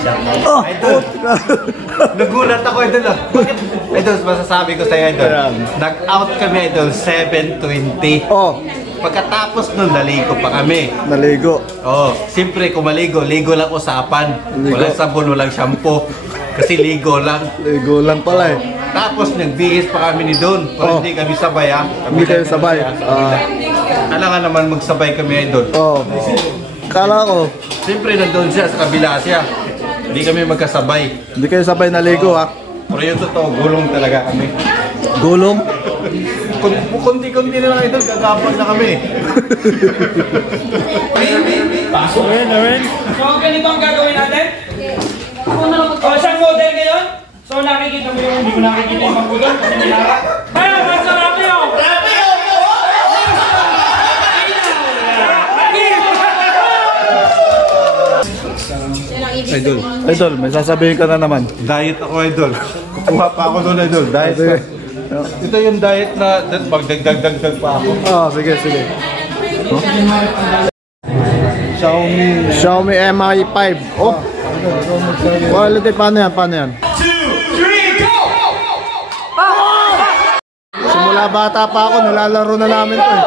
Oh! Idol! Nagulat ako, Idol. Bakit? Idol, masasabi ko sa'yo, Idol. Nag-out kami, Idol, 7:20. Oh! Pagkatapos nun, naligo pa kami. Naligo? Oo. Siyempre, kung maligo, ligo lang usapan. Walang sabon, walang shampoo. Kasi ligo lang. Ligo lang pala eh. Tapos, nagbihis pa kami ni Don. Pero hindi kami sabay, ha? Hindi kayo sabay? Kailangan naman magsabay kami, Idol. Oo. Kala ko. Siyempre, nandun siya, sa kabila siya. Hindi kami magkasabay. Hindi kayo sabay naligo, ha? Pero yung totoo, gulong talaga kami. Gulong? Kunti-kunti na lang, Idol, gagapag na kami. Pasok rin. So, ganito ang gagawin natin? O, siyang model ngayon? So, nakikita mo yung hindi mo nakikita yung pagbuton kasi nilara. Kaya, nasa rapio! Rapio! Idol, may sasabihin ka na naman. Diet ako, Idol. Kukuha pa ako doon, Idol. Diet pa. Ito yung diet na magdagdag pa ako. Sige. Xiaomi Mi 5. Oh! Quality, paano yan? 2, 3, go! Simula bata pa ako, nilalaro na namin to eh.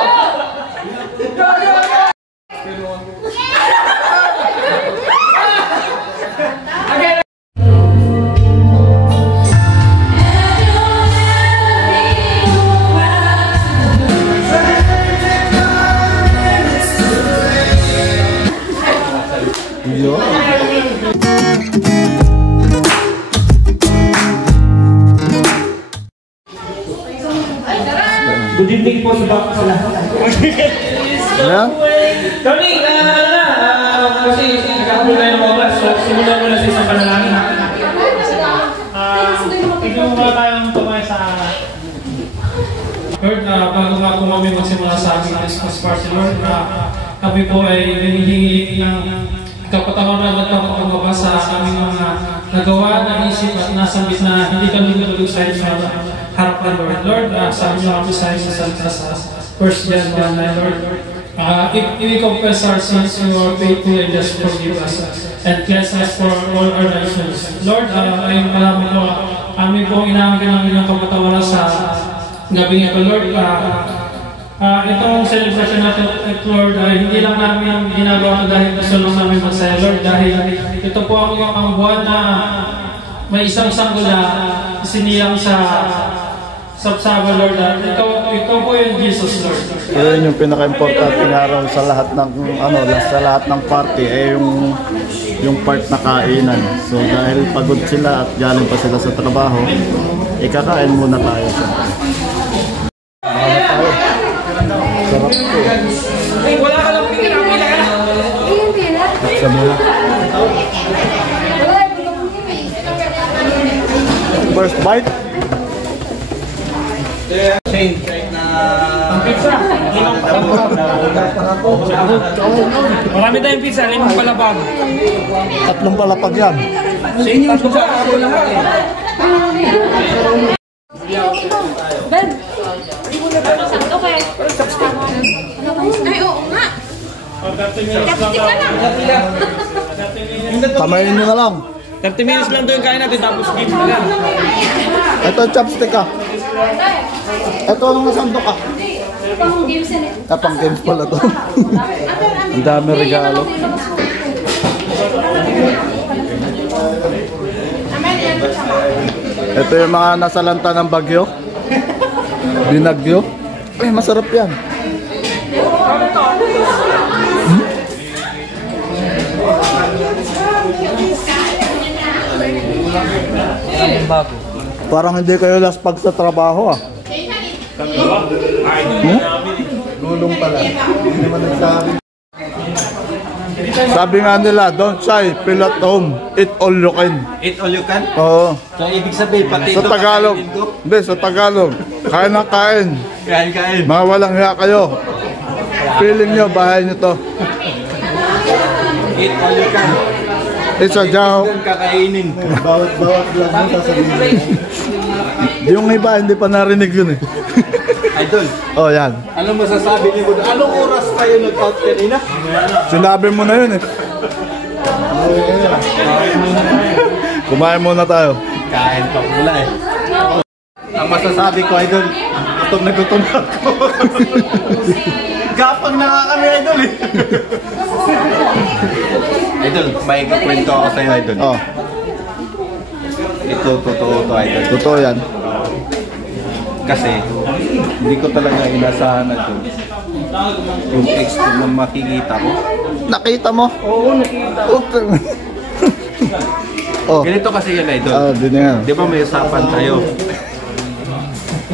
Good evening po sa lahat. Ayan? Tony, kasi nagkakaroon tayo ng oras, so simulan mo na sa isang panalangin. Tignan mo pala tayong tumay sa Lord, bago nga po kami magsimula sa aming Christmas party, Lord, kami po ay hinihingi ng kapatawaran at kapapagabas sa aming mga nagawa, naisip at nasambit na hindi kami natulog sa inyo harapan, Lord. Lord, sa inyo kami sa inyo sa 1 John 1:9, Lord. If we confess our sins, you are faithful and just forgive us and cleanse us for all our righteousness. Lord, ayun malaman ko, kami po inaangkin ang inyong kapatawaran sa gabing ito, Lord. Itong celebration natin, Lord, hindi lang namin ginagawa dahil gusto lang namin masaya, Lord, dahil ito po ang buwan na may isang sanggol na siniyang sa Sabsaba, Lord. Ikaw po yung Jesus, Lord. Yun yung pinaka-importante araw sa lahat ng sa lahat ng party ay yung part na kainan. So dahil pagod sila at galing pa sila sa trabaho, ikakain muna tayo. Sarap po. Ay, wala ka lang pila ka. Sa mula. First bite. Ang pizza. Marami tayong pizza, 5 palapag. 3 palapag yan. Sa inyo, ako lahat eh. Ben, okay. Ay, oo nga. Chopstick ka na. Kamayin nyo na lang. 30 minutes lang doon kain natin tapos game na lang. Ito chopstick ka. Ito ang nasandok ka. Pang games yan eh. Pang games pala to. Ang dami regalo. Ito yung mga nasalanta ng bagyo. Binagyo. Ay, masarap yan. Parang hindi kayo laspag sa trabaho ah. Gulong pala. Hindi naman nagsabi. Sabi nga nila, don't shy, feel at home, eat all you can. Eat all you can? Oo. So, ibig sabihin, pati Sa Tagalog. Hindi, sa Tagalog. Kain na kain. Kain. Mga walang hiya kayo. Feeling nyo, bahay nyo to. Eat all you can. It's a joke. Kakainin. Bawat lang mo sasabihin. Yung iba, hindi pa narinig yun eh. Idol. Oh, yan. Anong masasabi niyo? Anong oras kayo nag-out kanina? Sinabi mo na yun eh. Kumain muna tayo. Kain pa pula eh. Ang masasabi ko, idol, gutom na gutom ako. Gapang na nga kami, idol eh. Idol, may kakwento ako sa'yo, idol. Oh, Ito, totoo to, idol. totoo yan. Kasi, hindi ko talaga inasahan na ito. Yung ex ko na makikita ko. Nakita mo? Oo, nakita. Oh, Ganito kasi yun, idol. din yan. Di ba may usapan tayo?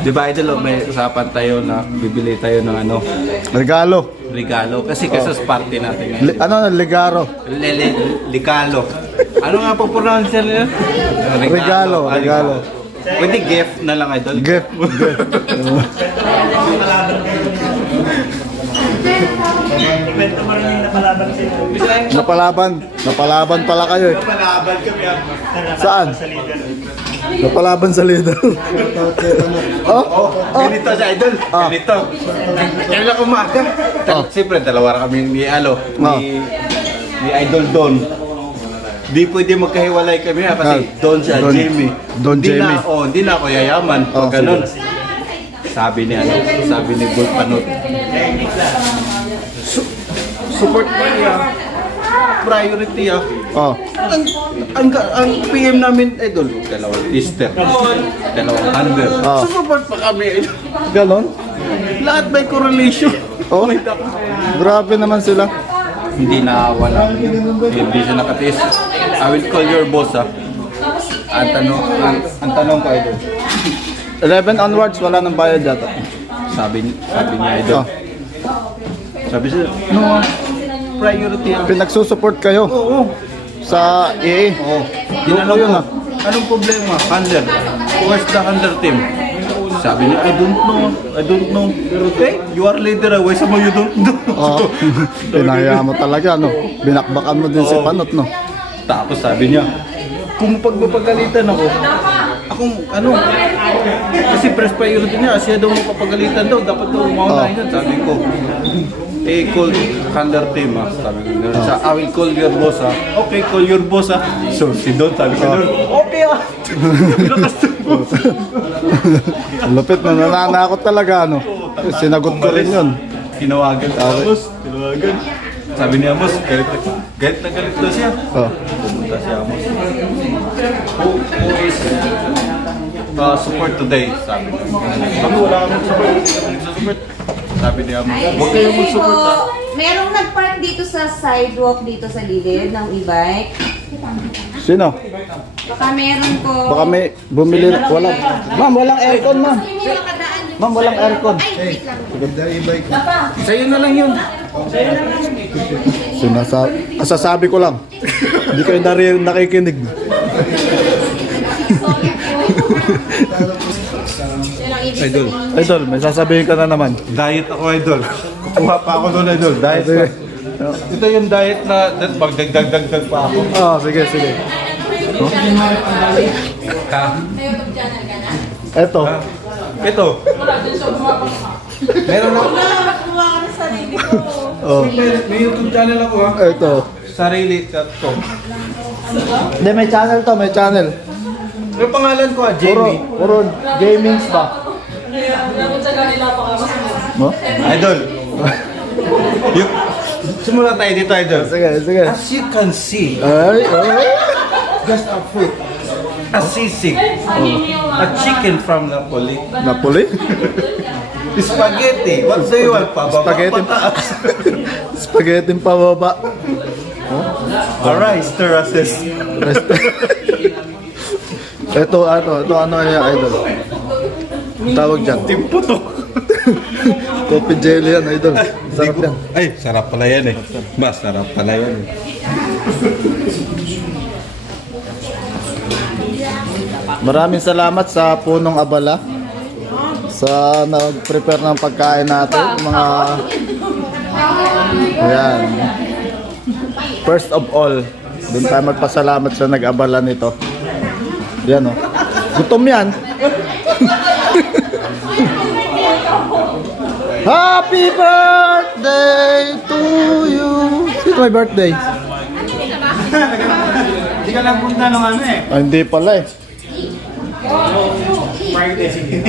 Di ba, idol, may usapan tayo na bibili tayo ng ano, Regalo. regalo. Kasi sa party natin ngayon. Ligaro. Ligalo. Ano nga po pronounce nila? Regalo, regalo. Pwede gift na lang, idol. Gift. Napalaban pala kayo eh. Napalaban kami. Saan? Napalaban sa leader. Ganito siya, idol. Ganito. Kaya umaga. Siyempre, dalawa kami ni Idol Don. Di pwede magkahiwalay kami kasi Don siya, Jamie. Don Jamie. Hindi na ako yayaman. Pag ganun. Sabi ni Bull Panot. Support mo niya. Priority ah. Ang PM namin, idol, dalawang Easter, dalawang Thunder. Support pa kami, idol. Ganon? Lahat may correlation. Grabe naman sila. Hindi na wala. Hindi siya nakatiis. I will call your boss ah. Ang tanong ko, idol. 11 onwards, wala nang bayad yata. Sabi niya, idol. Sabi siya, no, priority ah. Pinagsusupport kayo Oo. sa EA. Oo. Tinanong Yun yun ah. Anong problema? Handler. Where's the handler team? Sabi niya, I don't know. Okay, you are leader. Why some you don't know? Oo. Pinahaya mo talaga, no? Binakbakan mo din si Panot, no? Tapos sabi niya, kung pagmapagalitan ako, kasi press priority niya, siya daw mapapagalitan daw, dapat daw maunahin yan. Sabi ko, call handler team ah. Sabi ko, I will call your boss ah. Okay, call your boss ah. So, si Don, sabi ko Don, okay ah. Lupit na nananakot talaga, no? Sinagot ko rin yun. Tinawagan sa boss. Sabi niya, boss, galit na galit daw siya. Pumunta siya, boss. Who is support today? Sabi niya. Kami wala kami support. Sabi niya, huwag kayong mag-support ah. Merong nag-park dito sa sidewalk dito sa gilid ng e-bike. Sino? Baka meron ko. Baka may bumili. Wala. Ma'am, walang aircon, ma'am. Ma'am, walang aircon. Ay, wait lang. Sa'yo na lang yun. Sasabi ko lang. Hindi kayo nakikinig. Idol. Idol, may sasabihin ka na naman. Diet ako, idol. Kukuha pa ako doon, idol. Diet pa. Ito yung diet na magdagdag pa ako. Sige. Ha? Eto. Ito. Meron ako. May YouTube channel ako ha. Eto. Sarili to. Hindi, may channel to, may channel. Ano pangalan ko ha? Jamie. Puro gamings ba? Mo? Idol. Simula tayo dito, idol. Sige. As you can see, Ay. just a fruit. A sisig. A chicken from Napoli. Napoli? Spaghetti. What do you want? Spaghetti. Pataas. Spaghetti pababa. Rice terraces. Ito ano yan, idol? Tawag dyan. Timputok. Coffee jelly yan, idol. Sarap yan. Ay, sarap pala yan eh. Sarap pala yan eh. Maraming salamat sa Punong Abala sa nag-prepare ng pagkain natin. Mga ayan. First of all, doon tayo magpasalamat sa nag-abala nito. Yan o. Gutom yan. Happy birthday to you. It's my birthday. Hindi ka lang punta ng ano eh. Ah, hindi pala eh. Friday, sige.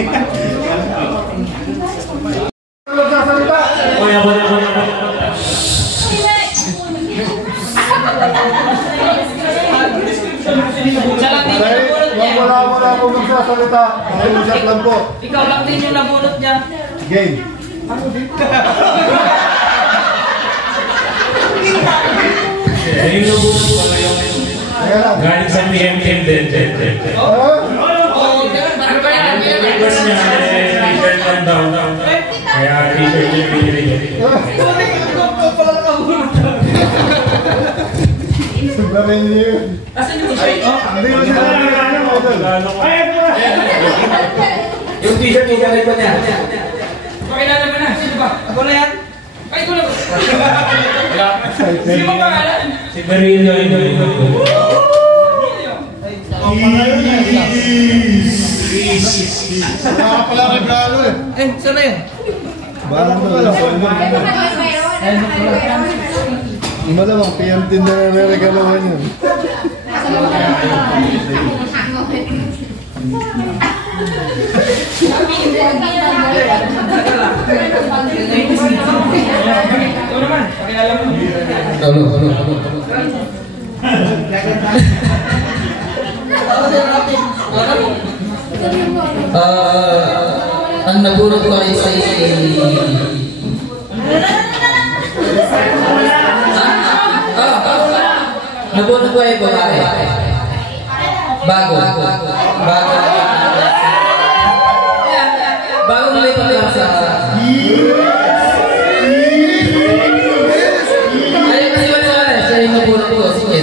Wala po magsasalita. Ayun lang po. Ikaw lang din yung nabunot niya. Game. Ayun yung bunot pala yung galing sa PMTM din. Oo, parang kaya Request niya, t-shirt lang daw. Kaya t-shirt niya pinili niya. Sugarin niyo yun. Asan yung t-shirt? Hindi mo siya Yung t-shirt yung galing ko niya. Pakilala mo na, sino ba? Ako na yan? Ay, ko na ba? Sino ba pangalan? Si Berillo yun. Wala ka pala regalo eh. Eh, saan na yun? Bahala mo lang. Malamang PMT na nare-regalohan yun. Ito naman, pakilala mo. Ang nabunot ko ay sa nabunot ko ay babae. Bagong may pagkasa. Ay, kasi wala siya yung nabunot ko. Sige.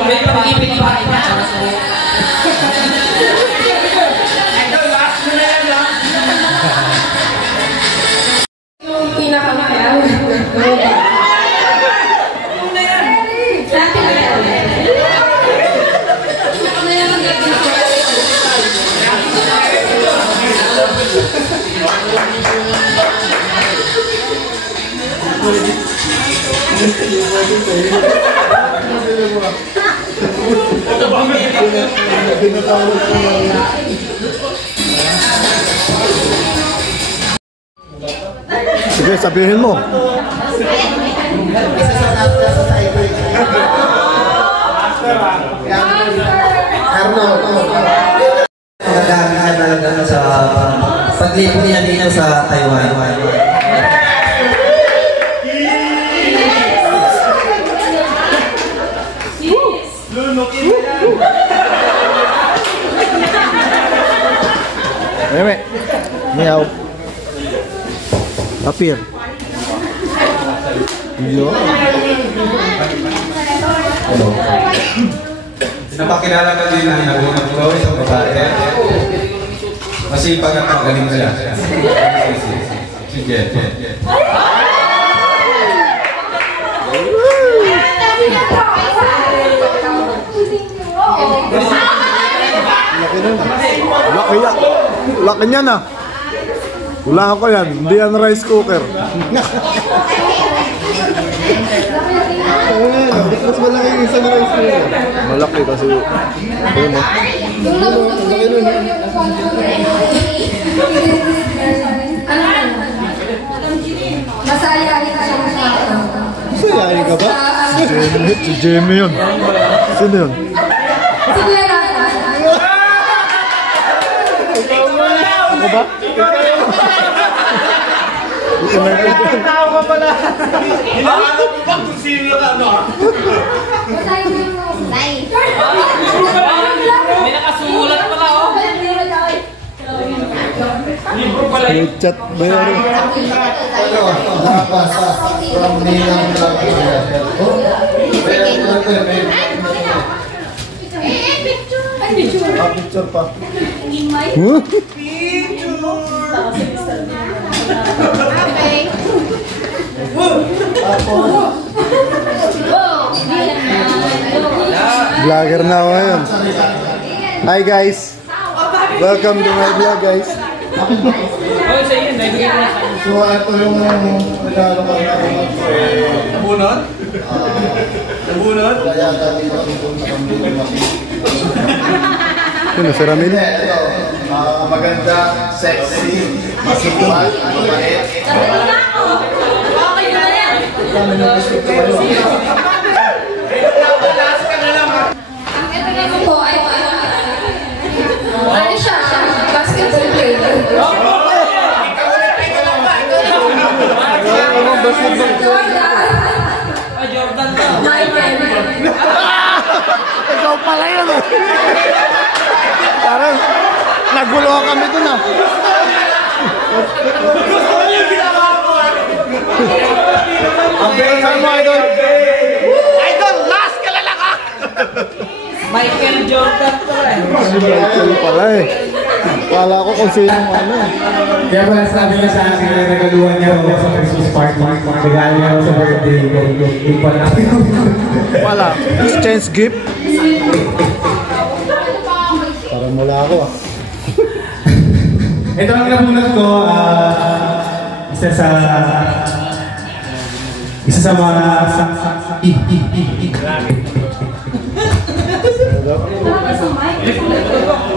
May pag-ibig pa rin. Yung pinakamahal. Sige, sabihin mo. Nagkakakaan talaga sa paglipon niya dito sa Taiwan. Meme. Meow. Apir. Yo. Napakilala ka din ang nabunot ko, isang babae. Masipag at magaling sila. Sige. Laki niyan ah. Wala ko yan. Hindi yan rice cooker. Mas malaki yung isang rice cooker. Malaki kasi. Ayun mo. Masayahin ka siya masyado. Masayahin ka ba? Si Jamie yun. Sino yun? Si Kuya Rafa. Ako ba? Tao ka pala. Hinahanap mo ba kung sino yung ano? Masayahin mo yung Nice. May nakasulat pala, oh. Libro pala yun. Chat ba yun? Picture pa. Vlogger na ako ngayon. Hi guys. Welcome to my vlog guys. Oh, sa iyo, naibigay ko na sa inyo. So ito yung regalo ko na Nabunot? Nabunot? kaya dati natutulong sa kami Sino, si Ramil? ito, maganda, sexy, masipag, mabait. Okay na yan. Kami nung gusto ko yun. Ito naman po ay ano siya? Basketball player. Jordan to. Michael. Ikaw pala yun eh. Parang nagulo kami dun ah. Ang benta mo, idol! Idol, last ka lang ka! Michael Jordan to eh. Ikaw pala eh. Kala ko kung sino ano eh. Kaya pala sabi niya sa akin na nagaluhan niya ako sa Christmas party. Regalo niya ako sa birthday ko. Yung pala. Wala. Exchange gift. Parang mula ako ah. Ito ang nabunod ko. Isa sa mga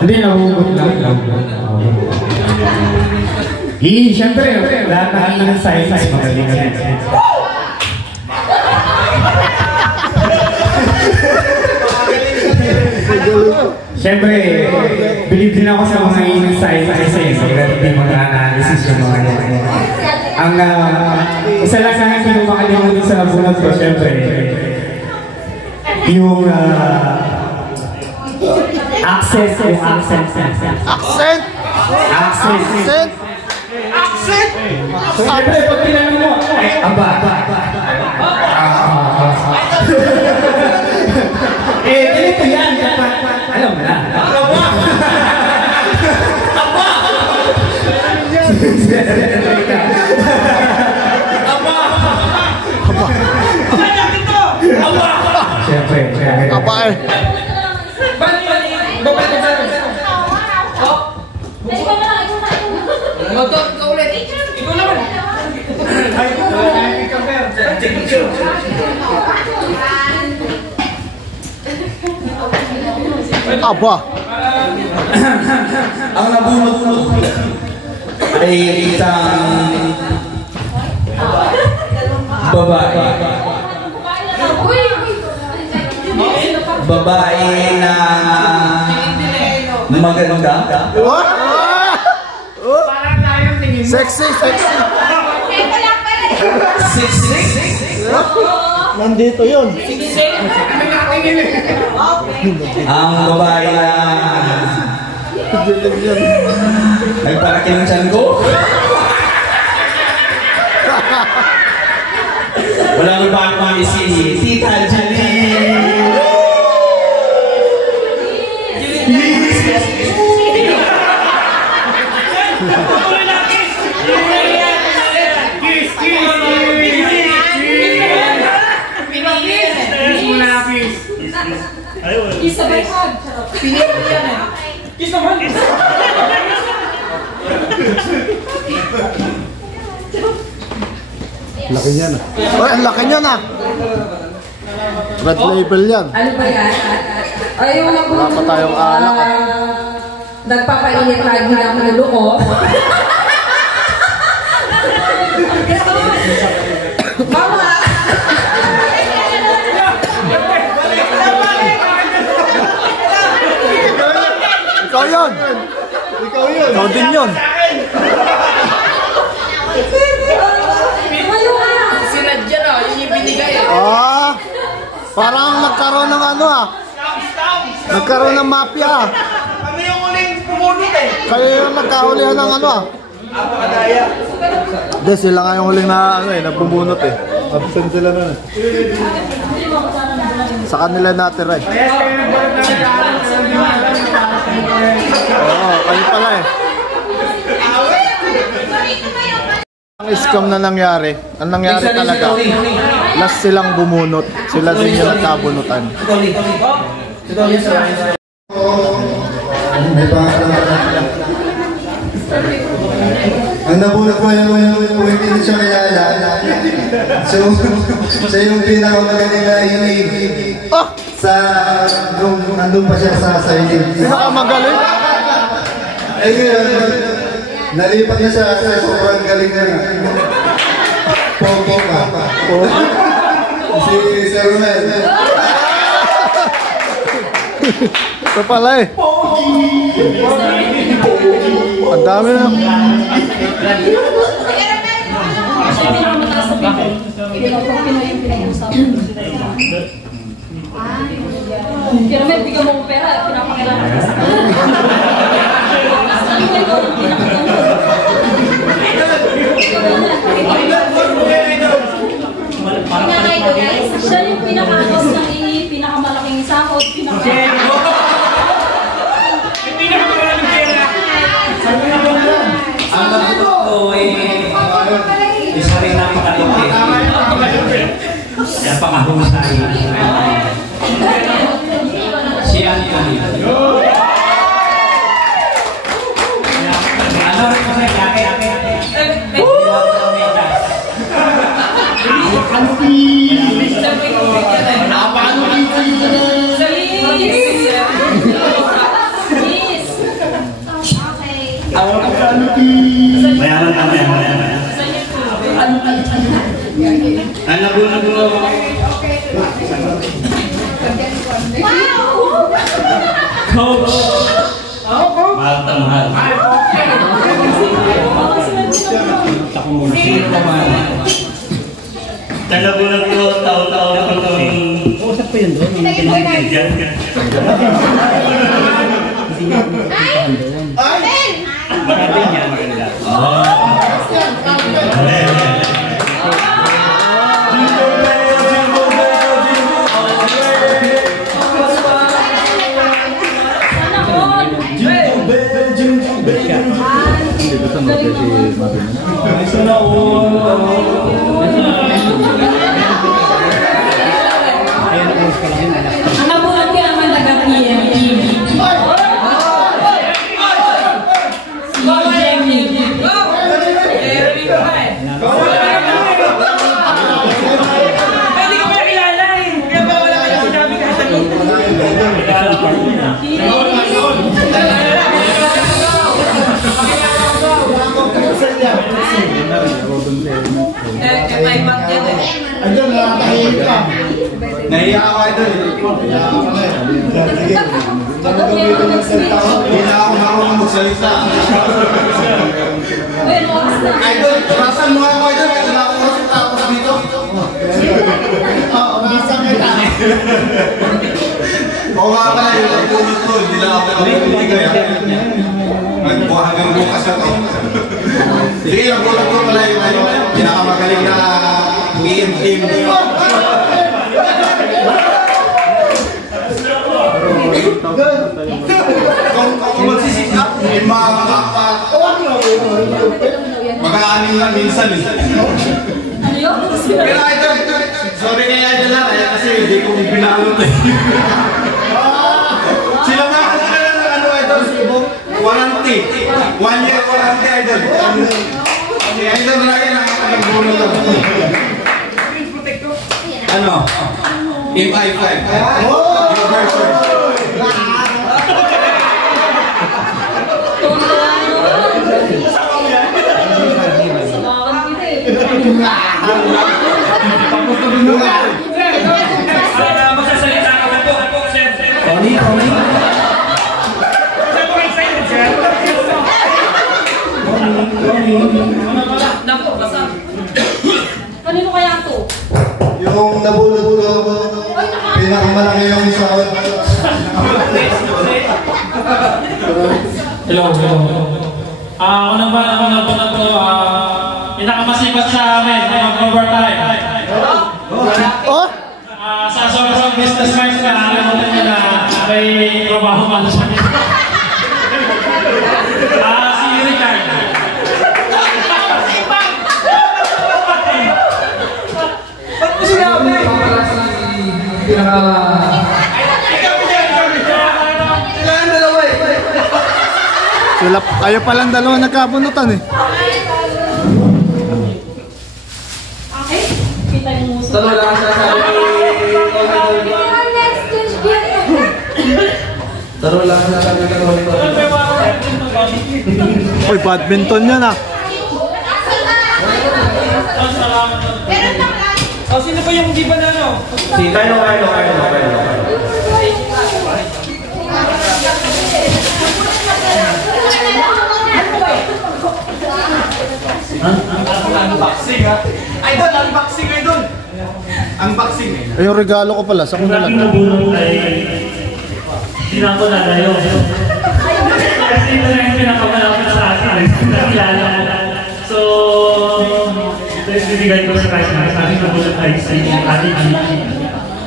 hindi nahugot lang. Siyempre, lahat ng size magaling na rin. Siyempre, believe din ako sa mga insight kasi hindi mag-analysis yung mga yan. Ang isa lang sa hindi ko makalimutin sa nabunod ko, siyempre, yung accent. Siyempre, pag tinanong mo, aba. Ganito yan. Alam mo na. Siyempre. Aba eh. Aba. Ang nabunot ay isang babae. Babae na maganda. What? Sexy. Nandito yun. Ang babae na nagparaki ng tiyan ko. Wala nang bakit mami si Tita Jalie. Kiss the bike hug. Pinili yan eh. Kiss naman. Laki niyan ah. Oy, ang laki niyan ah. Red label yan. Ano ba yan? Ay, yung Wala pa tayong alak ah. nagpapainit lagi ng ulo ko. Mama! Ikaw yun. Ikaw din yun. Sinadya na, yun yung binigay eh. Ah, parang nagkaroon ng ano ah. Nagkaroon ng mafia ah. Kami yung uling pumunod eh. Kayo yung nagkahulihan ng ano ah. Apakadaya. Hindi, sila nga yung huling na ano eh, nabubunot eh. Absent sila na eh. Sa kanila natira eh. Oo, kayo pala eh. Ang scam na nangyari, ang nangyari talaga, last silang bumunot, sila din yung nagkabunutan. May pangalan. Ang nabunot ko yung hindi siya kilala. So, siya yung pinakamagaling na inig. Sa, nandun pa siya sa inig. Pinakamagaling? Eh ngayon, nalipat na siya sa sobrang galing na nga. Pogi ka. Si Sir Romel. Ito pala eh. Ang dami na. Pero may bigyan mo ko pera, pinapakailangan ka sa siya yung pinaka-boss ng pinakamalaking sahod, Ang nabunot ko ay isa rin namin talente. Yan pakahusay. Si Anthony. Ano rin ko sa yake? Mayaman kami, mayaman. Ang nabunot ko. Coach! Mahal na mahal. Sino naman? Ang nabunot ko, taon-taon ako itong... Usap ko yun doon. Maganda yan, maganda. ang nabuhat ka naman taga-PMP. Andyan, nakakahihig ka. Nahiya ako idol. Hindi na ako marunong magsalita. Idol, rasan mo ako idol. Kaya na ako masita ako dito. Oo, nasa kita. Oo nga pala yun. Ang punot ko. Hindi lang ako nabibigay. Nagbuha hanggang bukas na to. Sige, ang punot ko pala yung pinakamagaling na team. Kung magsisit up, may mga mag-aaning lang minsan eh. Ano yun? Pero idol, sorry kaya idol lang kasi hindi ko pinalot eh. Sila nga ako na lang ano idol, warranty. 1 year warranty idol. Si idol lagi nakakapag-buno lang. Ano? MI5. Your version. Magsasalita ka ba ito? Tony. Kanino kaya ito? Yung nabulot ko, pinakamalaki yung sahod. Hello. Ako naman ito, pinakamasipat sa amin, mag-overtime. Oh? Sa sobrang business minds na, alam mo naman na may trabaho pa sa amin. Si Richard. Ba't mo sinabi? Sila, kayo palang dalawa nagkabunutan eh. Kita yung muso. Talo lang sa sabi ni Taro lang sa sabi ni Tony. Uy, badminton yan ah. O, sino pa yung di ba na ano? Si Kyle. Unboxing ha? Idol, unboxing idol! Unboxing eh. Ay, yung regalo ko pala, sa kung Ang nabulong ay hindi na ako nalayo. Kasi ito na yung pinakamalapit sa akin. Nakilala. So, bibigay ko sa kasi ang aking nabulong ay si Ate Gigi.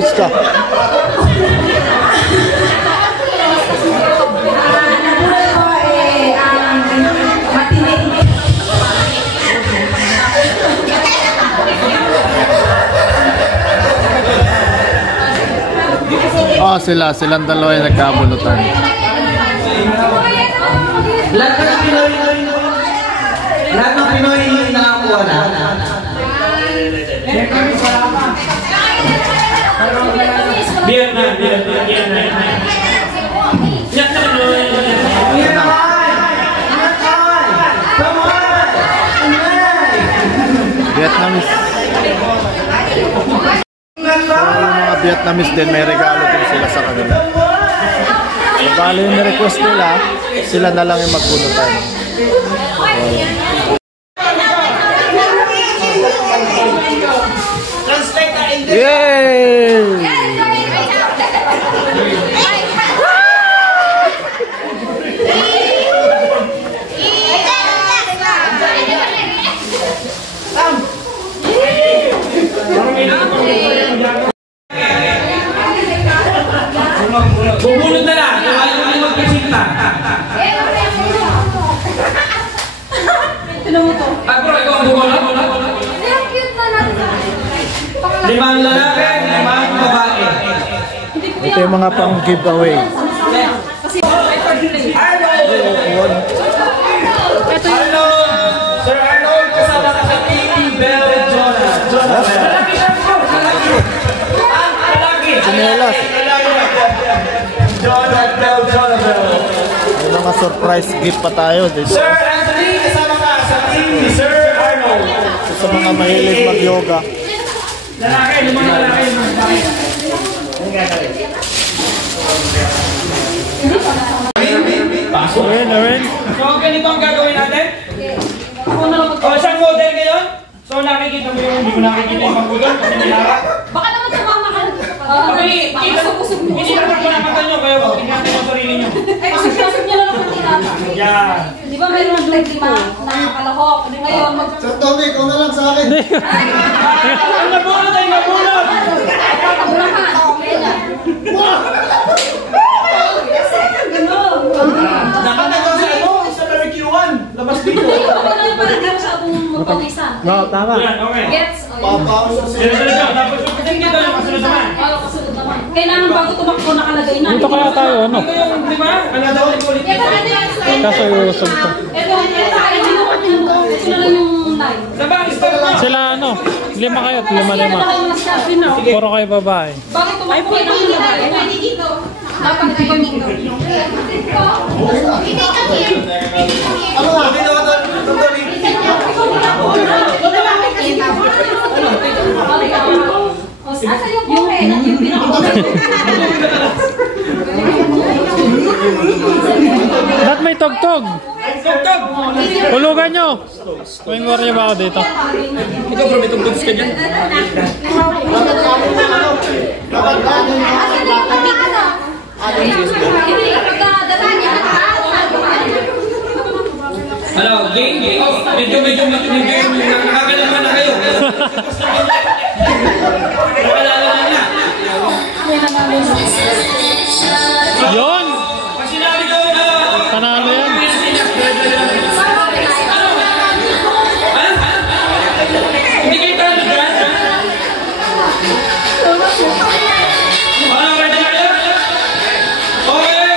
speech ka. Oh, silang dalawa yung nagkabulutan. Lahat ng Pinoy nakakuha na. Vietnam. Vietnamese. So, yung mga Vietnamese din, may regalo din sila sa kanila. So, bali yung request nila, sila na lang yung magbunutan. Yay! Bubulot na lang. Ayaw mo magkasinta. Tinan mo to. Ay bro, ikaw ang bubulot? Ang cute na natin. 5 lalaki, 5 babae. Ito yung mga pang giveaway. Kasi may pag-play. Hello! Sir Arnold, kasama ka sa Katie Bell Jonah. Lalaki siya po! Lalaki! Sinelas. Jonah Bell. May mga surprise gift pa tayo dito. Sir Anthony, kasama ka sa team ni Sir Arnold. Sa mga mahilig mag-yoga. Lalaki, limang lalaki. Pasok. Aaron. So, ganito ang gagawin natin? Ako na lang O, isang model ngayon? So, nakikita mo yung hindi ko nakikita yung pagbuton kasi nilara. Baka naman sa mama ka. Okay, hindi naman ko nakakita nyo, kaya huwag tingnan yung sarili nyo. Ay, pasok niya lang ang tinata. Yan. Di ba may mga lima na nakalahok? Ngayon, Sir Tommy, ikaw na lang sa akin. Ang nabulot ay nabulot! Nakatagal sa ano? Sa barbecue 1. Labas dito. Ako na yung parang hindi masyadong magpawisan. No, tama. Yan, okay. Gets? Yan talaga. Tapos yung kasi dito yung kasunod naman. Oo, kasunod naman. Kailangan bago tumakbo nakalagay na. Dito kaya tayo, ano? Ito yung, di ba? Ano daw ulit Ito na yung Kaso iusog to. Ito na lang yung line. Diba? Start mo. Sila ano? 5 kayo, 5. Puro kayo babae. Bago tumakbo nakalagay na. Dapat kayo dito. Asa yung buke? Yung Ba't may tugtog? Hulugan nyo! May ngorya ba ako dito? Ikaw bro, may tugtugs ka dyan. Hello, game. Oh, medyo nakakalaman na kayo. Nakakalaman na. Yun! Pag sinabi ko na... Panalo yan. Hindi kayo talo dyan? Ano, ready na kayo? Okay.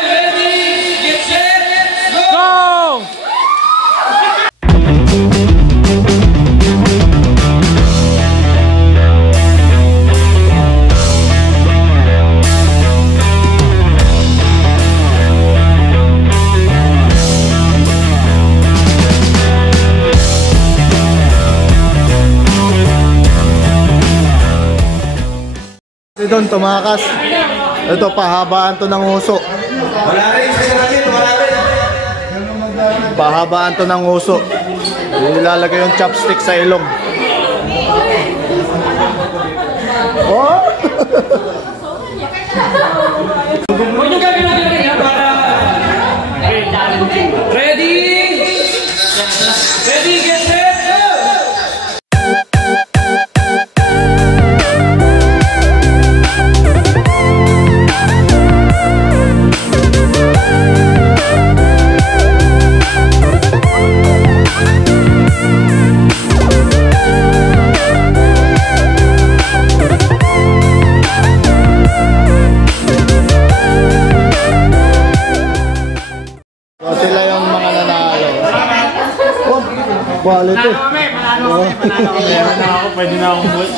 doon, tumakas. Ito, pahabaan to ng uso. Wala rin, wala rin. Pahabaan to ng uso. Ilalagay yung chopstick sa ilong. Oh! Ready? Ready, get set, go! Sila yung mga nanalo. Oh, quality. Meron na ako, pwede na akong vote.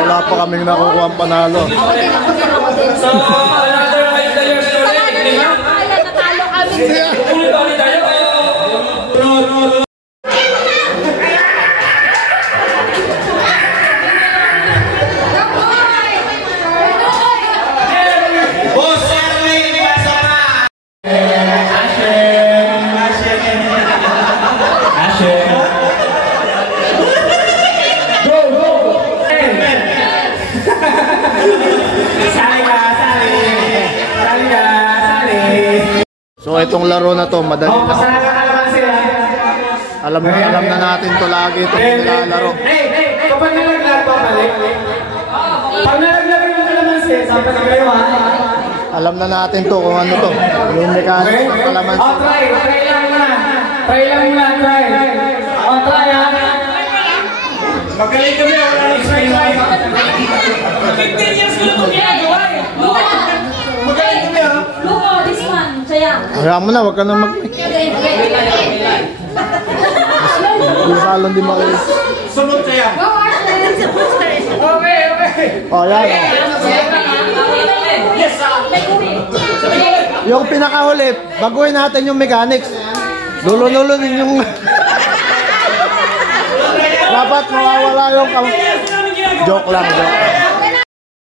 Wala pa kaming nakukuha ang panalo. So, another 5 players ulit. Natalo kami. Ulit tayo. So itong laro na to, madali na. Alam na natin to lagi itong nilalaro. Kapag nalaglag pa balik, pag nalaglag yung kalamansi, dapat na kayo ha. Alam na natin to kung ano to. Yung mechanics ng kalamansi. Oh, try lang muna. Try. Oh, try ha. Magaling kami, wala nang experience. 15 years ko na ito ginagawa eh. Magaling kami ha. Luko, this one. Sayang. Kaya mo na, huwag ka na mag... Hindi ka alam din makalis. Sunod siya. Okay. Oh, yan o. Yes, Yung pinakahuli, baguhin natin yung mechanics. Lulo-lulo din yung... Dapat mawawala yung... Joke lang.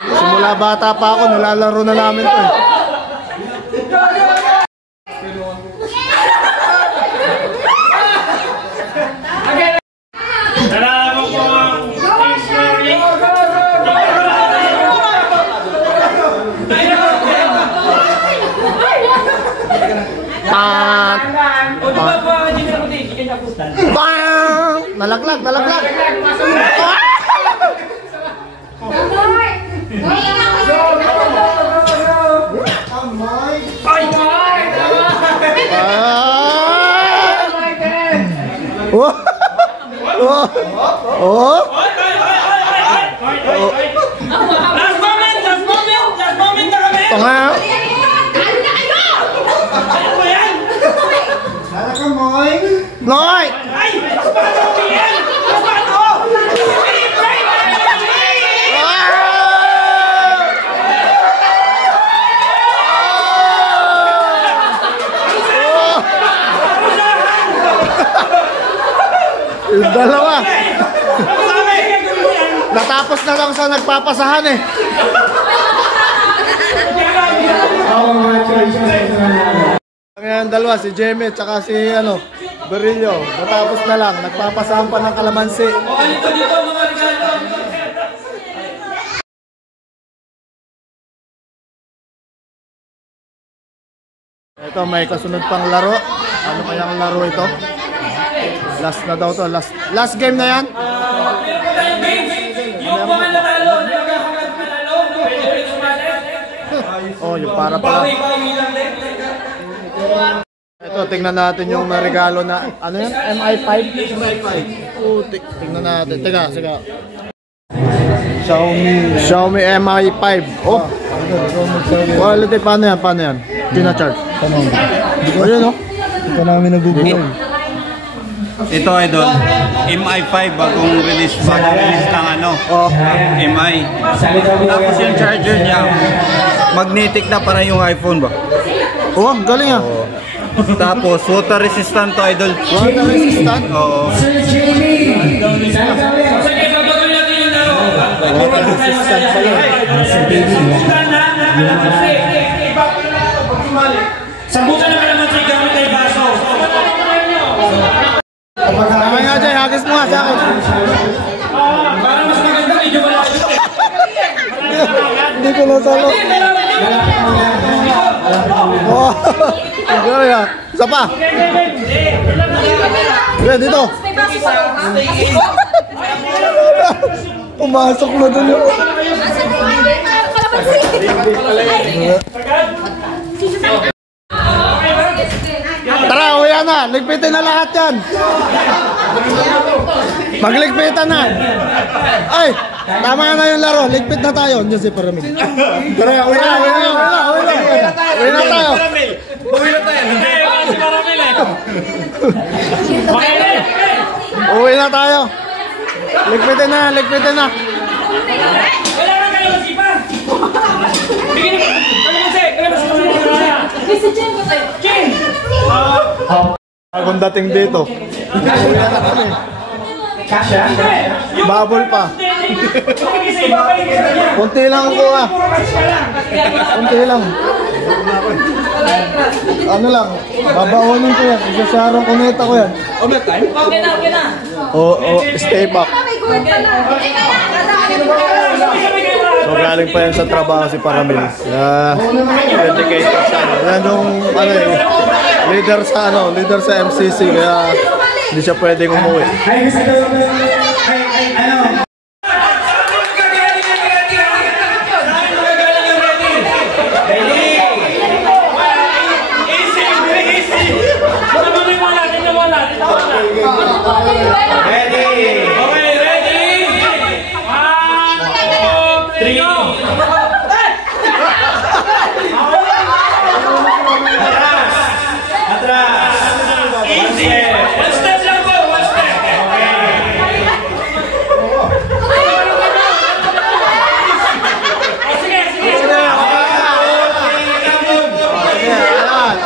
Simula bata pa ako, nalalaro na namin to eh. Nalaman ko ang team scoring. Nalaglag. Last moment na kami. Ano ba yan? Noy! Ay! Paano ko yan? Paano? Yung dalawa. Natapos na lang sa nagpapasahan eh. Ang dalawa, si Jemmy at saka si Berillo. Natapos na lang, nagpapasahan pa ng kalamansi. Dito mga regalo. Ito, may kasunod pang laro. Ano kayang laro ito? Last na daw to. Last game na yan? Yung mga natalo, nagkakagat manalo, pwede sumalit. Oh, yung para pala. Ito, tingnan natin yung regalo na, ano yan? MI5? MI5. Oh, tingnan natin. Teka. Xiaomi MI5. Oh. Quality, paano yan? Tina-charge. Ayun, oh. Ito namin nagugulo. Ito idol, MI5 bagong release ng MI. Tapos yung charger niya, magnetic na para yung iPhone ba? Oh, galing ah. Tapos water resistant to idol. Water resistant? Oo. Sige, babago natin yung laro. Sambutan na kalamansi gamit ay baso. Tama nga dyan, hagis mo nga sa akin. Para mas maganda, medyo malayo. Hindi ko nasalo. Oh, gano'n yan. Isa pa. Yan, dito. Pumasok na doon yun. Tara, uwi na. Ligpitin na lahat yan. Magligpitan na. Ay, tama na yung laro. Ligpit na tayo. Diyos si Paramil. Tara, uwi na tayo. Uwi na tayo. Ligpitin na. Wala na kayo masipa. Bigyan mo. Chen! Bagong dating dito. Babol pa. Kunti lang ko ah. Kunti lang. Ano lang, babawanin ko yan. Isasarang kuneta ko yan. Okay na. Stay back. So galing pa yan sa trabaho si Paramil. Dedicated siya. Yan yung leader sa MCC, kaya hindi siya pwedeng umuwi.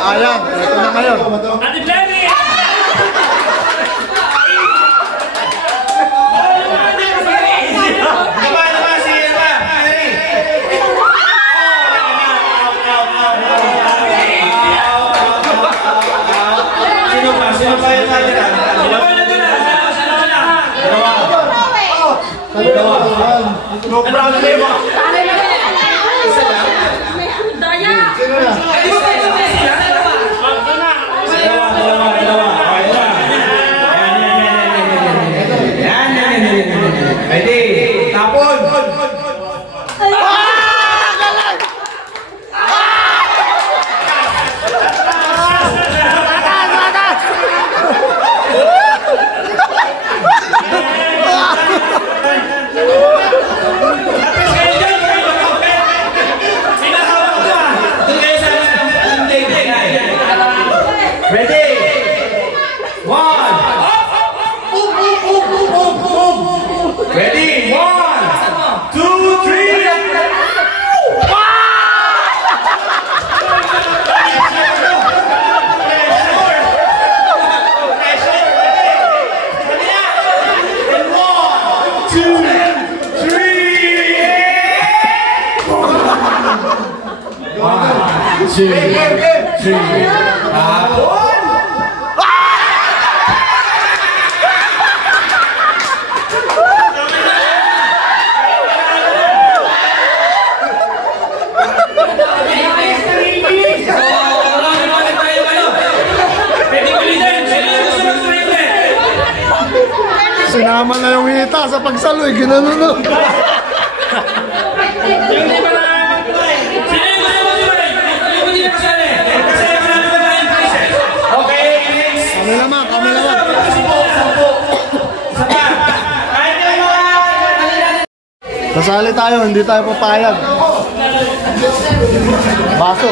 Ayan, ito na ngayon. Ate Flemmy! Sino pa yung natira? Dalawa. No problema. Ready? Tapon! Ready? One! Ready? 1, 2, 3! Sinama na yung hita sa pagsaloy, ginanon na. Kami naman. Kasali tayo, hindi tayo papayag. Baso.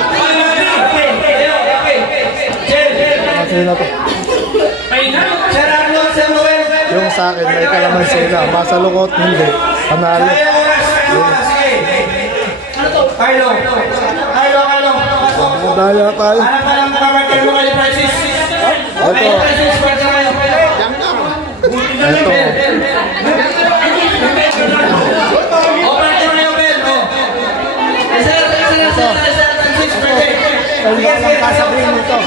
Kasi na to. Yung sa akin, may kalamansi na. Masalukot, hindi. Panalo. Carlo. Madaya tayo. Ito. Kaya lang kasabihin nito.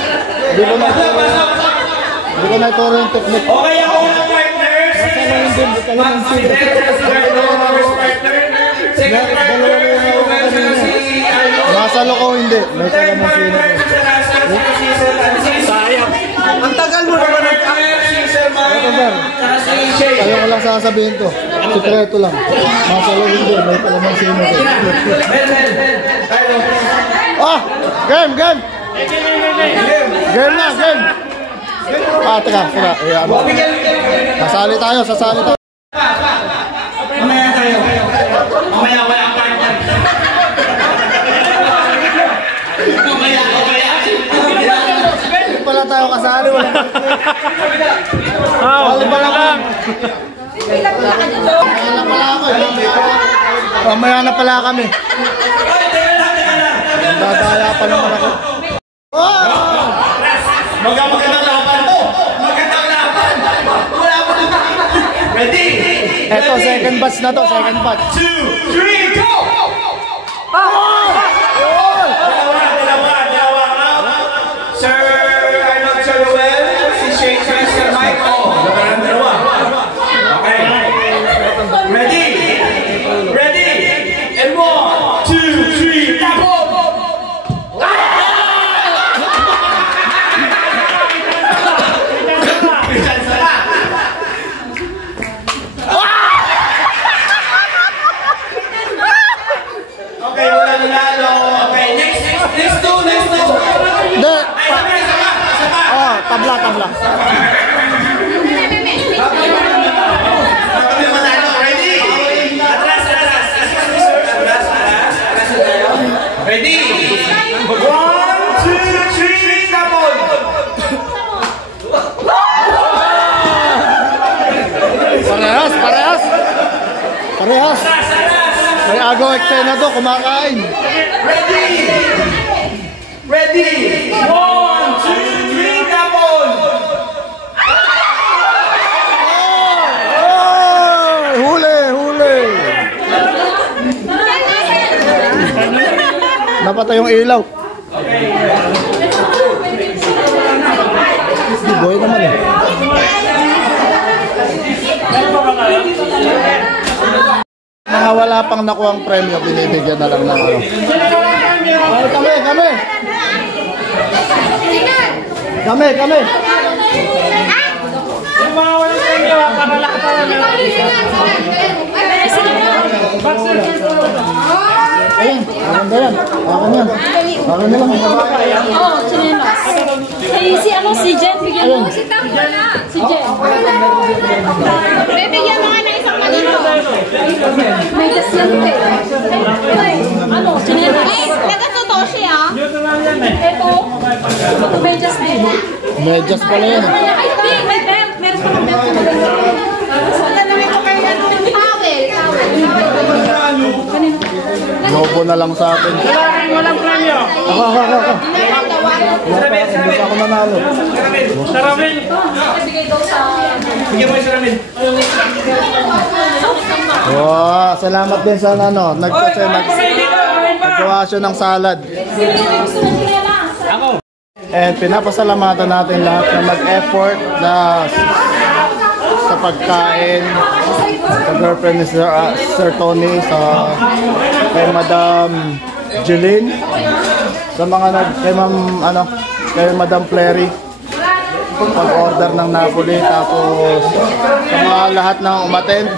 Hindi ko na ituro yung technique. Okay, ako ng partners. Nasa loko hindi. May kalamansin. Sayang. Ang tagal mo naman ng Ayaw ko lang sasabihin to. Sikreto lang. Nasa loko hindi. May kalamansin. Ah! Game! Game! Game na! Game! Ah, teka. Sasali tayo. Mamaya tayo. Mamaya wala partner. Mamaya. Hindi pala tayo kasali. Wala pala lang. Mamaya na pala kami. Dadaya pa naman ako. Magandang laban to. Wala mo na. Ready? Eto, second batch na to. Second batch. 2, 3, go! Dalawa. Sir Arnold Saruel, si Shane Sir Mike. Dalawa. Okay. Ready? And 1, 2, 3, tapo! Okay, wala nanalo. Okay, next two. Hindi. Tabla. Kami manalo. Ready? Atras. Tayo. Ready? 1, 2, 3, tapon! Parehas. May agaw eksena to, kumakain. Ready? 1, 2, 3, tapon! Huli. Napatay yung ilaw. Boy naman eh. Mga wala pang nakuhang premyo, binibigyan na lang ng ano. Kami. Yung mga walang premyo, para lahat tayo na. Ayan, maganda yan. Akin yan. Akin na lang. Oo, chinelas. Si Jen, bigyan mo. Si Jen. Bibigyan mo nga ng isang manito. May kasyente. Chinelas. Nagkatotoo siya. Ito, medyas din. Medyas pala yan. Ay, may belt. Meron pa ng belt. Lobo na lang sa atin. Walang premyo. Ako. Hindi pa ako nanalo. Saramil. Bigyan mo yung Saramil. Wow, salamat din sa naggawa siya ng salad. And pinapasalamatan natin lahat na nag-effort na sa pagkain, sa girlfriend ni Sir Tony, kay Madam Jeline, sa mga kay Madam Flery, pag-order ng Napoli, tapos sa mga lahat ng umattend,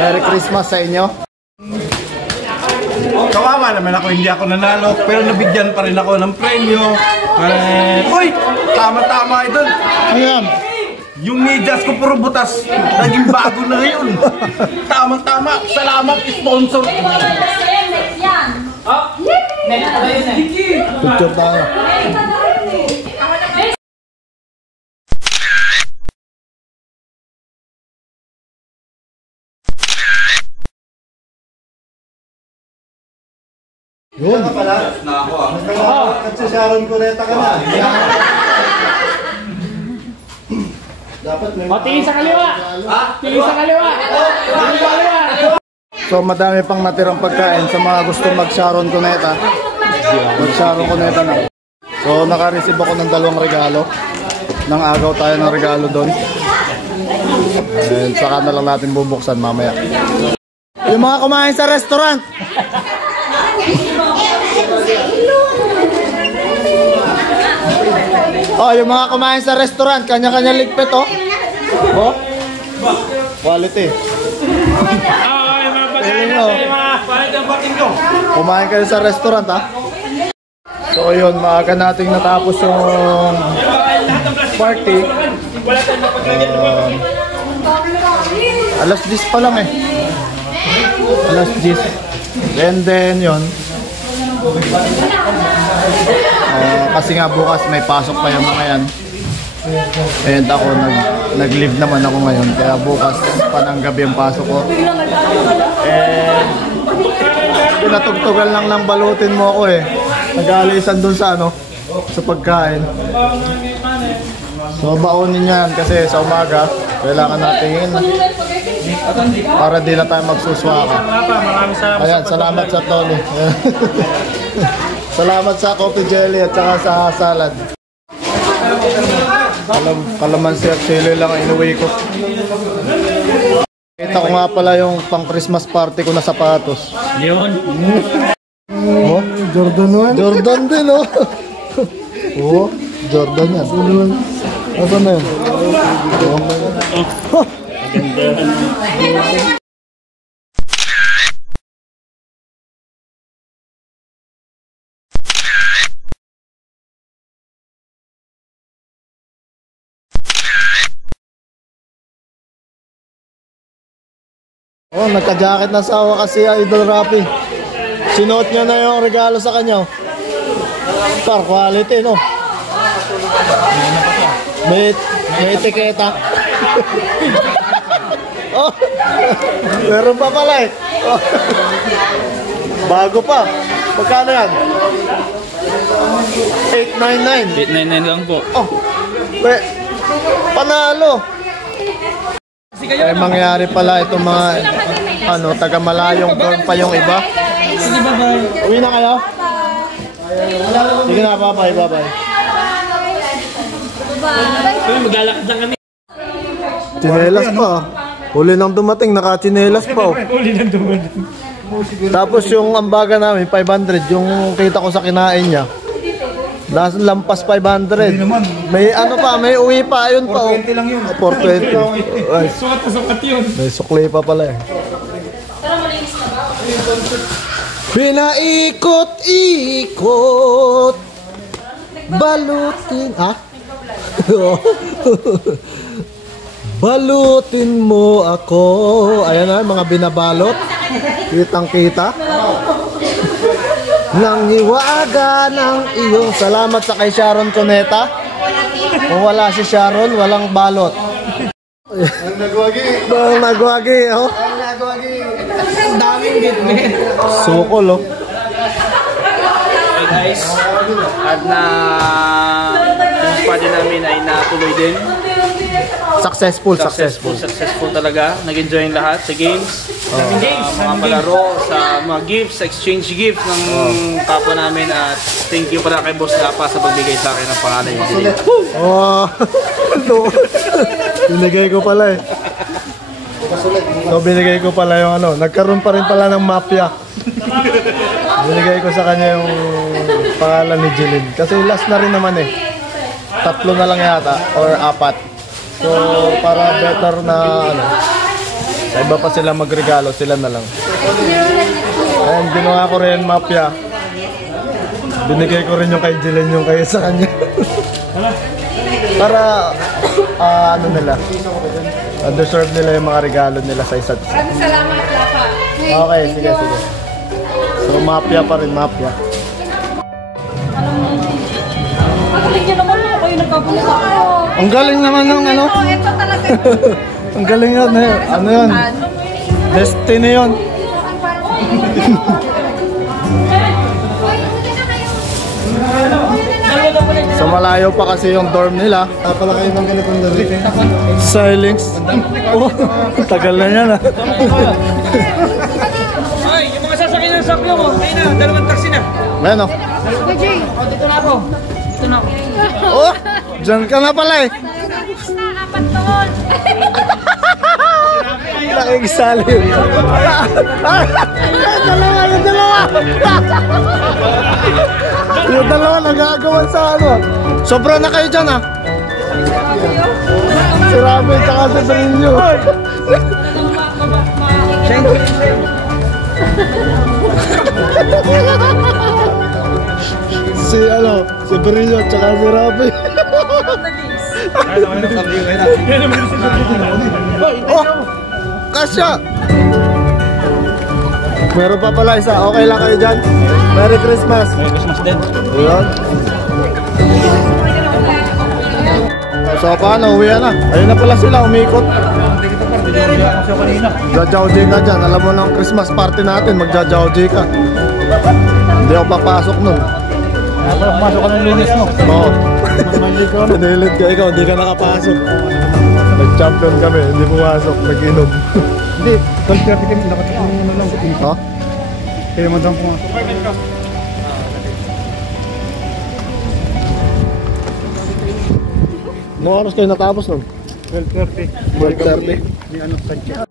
Merry Christmas sa inyo. Kawawa naman ako, hindi ako nanalo, pero nabigyan pa rin ako ng premyo. Uy! Tama-tama ito. Ayan. Yung medyas ko puro butas, naging bago na ngayon. Tama-tama, salamat sponsor. Picture tayo. Yun pala. Na ako ah. Nagsasharon ko neta ka na. Dapat may Tingin sa kaliwa. Tingin sa kaliwa. So madami pang natirang pagkain sa mga gusto mag-Sharon Cuneta. Mag-Sharon Cuneta na. So naka-receive ako ng 2 regalo. Nang agaw tayo ng regalo doon. And saka na lang natin bubuksan mamaya. Yung mga kumain sa restaurant. Oh, yung mga kumain sa restaurant, kanya-kanya ligpit oh. Oh. Quality. Kumain kayo sa restaurant ha. So yun, maaga nating natapos yung party. Alas 10 pa lang eh. Alas 10. And then yun. Kasi nga bukas may pasok pa yung mga yan. And ako nag-leave naman ako ngayon. Kaya bukas pa ng gabi ang pasok ko. And pinatugtugan lang balutin mo ako eh. Nag-aalisan dun sa ano, sa pagkain. So baunin yan kasi sa umaga kailangan natin para di na tayo magsuswaka. Ayan, salamat sa Tony. Salamat sa coffee jelly at saka sa salad. Kalamansi at chili lang ang inuwi ko. Kita ko nga pala yung pang Christmas party ko na sapatos. Yun. Oh, Jordan 1. Jordan din oh. Oh, Jordan yan. Asan na yun? Oh. Oh, nagka-jacket na sa kasi Idol Rapi. Sinuot niya na yung regalo sa kanya. Par quality, no? May etiketa. Oh, meron pa pala eh. Oh. Bago pa. Magkano yan? 899. 899 lang po. Oh, panalo. Ay mangyari pala itong mga ano, taga malayong dorm pa yung iba. Sige, bye-bye. Uwi na kayo? Sige na, bye-bye. Bye. Maglalakad lang kami. Chinelas pa. Huli nang dumating, naka-chinelas pa. Oh. Uli nang dumating. Tapos yung ambaga namin, 500. Yung kita ko sa kinain niya. Lampas 500. May ano pa, may uwi pa. Ayun pa. 420 lang yun. 420. Sukat na sukat yun. May sukli pa pala eh. Pinaikot-ikot balutin balutin mo ako. Ayan na, mga binabalot. Kitang kita nang hiwaga ng iyong salamat sa kay Sharon Cuneta. Kung wala si Sharon, walang balot. Ang nagwagi, oh. Ang daming gitme. Sukol, oh. Hey guys, at yung party namin ay natuloy din. Successful talaga. Nag-enjoy yung lahat sa games. Mga palaro, sa mga gifts, exchange gifts ng kapwa namin. At thank you pala kay Boss Gapa sa pagbigay sa akin ng pangalan niya. Oh, binigay ko pala eh. So binigay ko pala yung ano, nagkaroon pa rin pala ng mafia. Binigay ko sa kanya yung pangalan ni Jeline. Kasi last na rin naman eh. 3 na lang yata or 4. So para better na ano, sa iba pa sila magregalo, sila na lang. And ginawa ko rin mafia. Binigay ko rin yung kay Jeline, yung kaya sa kanya. Para ano nila, deserve nila yung mga regalo nila sa isa't isa. Salamat, Lapa. Okay, sige. So mafia pa rin, mafia. Ang galing niya naman ako yung nagkabulis ako. Ang galing naman ng ano? Ito talaga. Ang galing yun eh. Ano yun? Destiny yun. So malayo pa kasi yung dorm nila. Pala kayo ng ganitong dali. Silence. Oh, tagal na yan ah. Ay, yung mga sasakyan ng sakyo mo, ayun na, 2 taxi na. Bueno. Dito na ako. Dito na ako. Oh, dyan ka na pala eh. Apat doon. Nakikisali. Yung dalawa nagagawan sa ano. Sobra na kayo dyan, ha? Si Rabi tsaka si Brinyo. Si Brinyo tsaka si Rabi. Oh! Kasya! Meron pa pala isa. Okay lang kayo dyan? Merry Christmas! Merry Christmas din. Ayan. So paano? Uwi na. Ayun na pala sila. Umikot. Jajaw-jay ka dyan. Alam mo ng Christmas party natin. Magjajaw-jay ka. Hindi ako papasok nun. Masok ka ng lunes mo. Oo. Sinilid ka ikaw. Hindi ka nakapasok. Nag-champion kami. Hindi pumasok. Nag-inom. Hindi, 12:30 kami, nakatapos na lang. Ha? Kaya madam po nga. Anong oras kayo natapos nun? 12:30. 12:30. May ano sa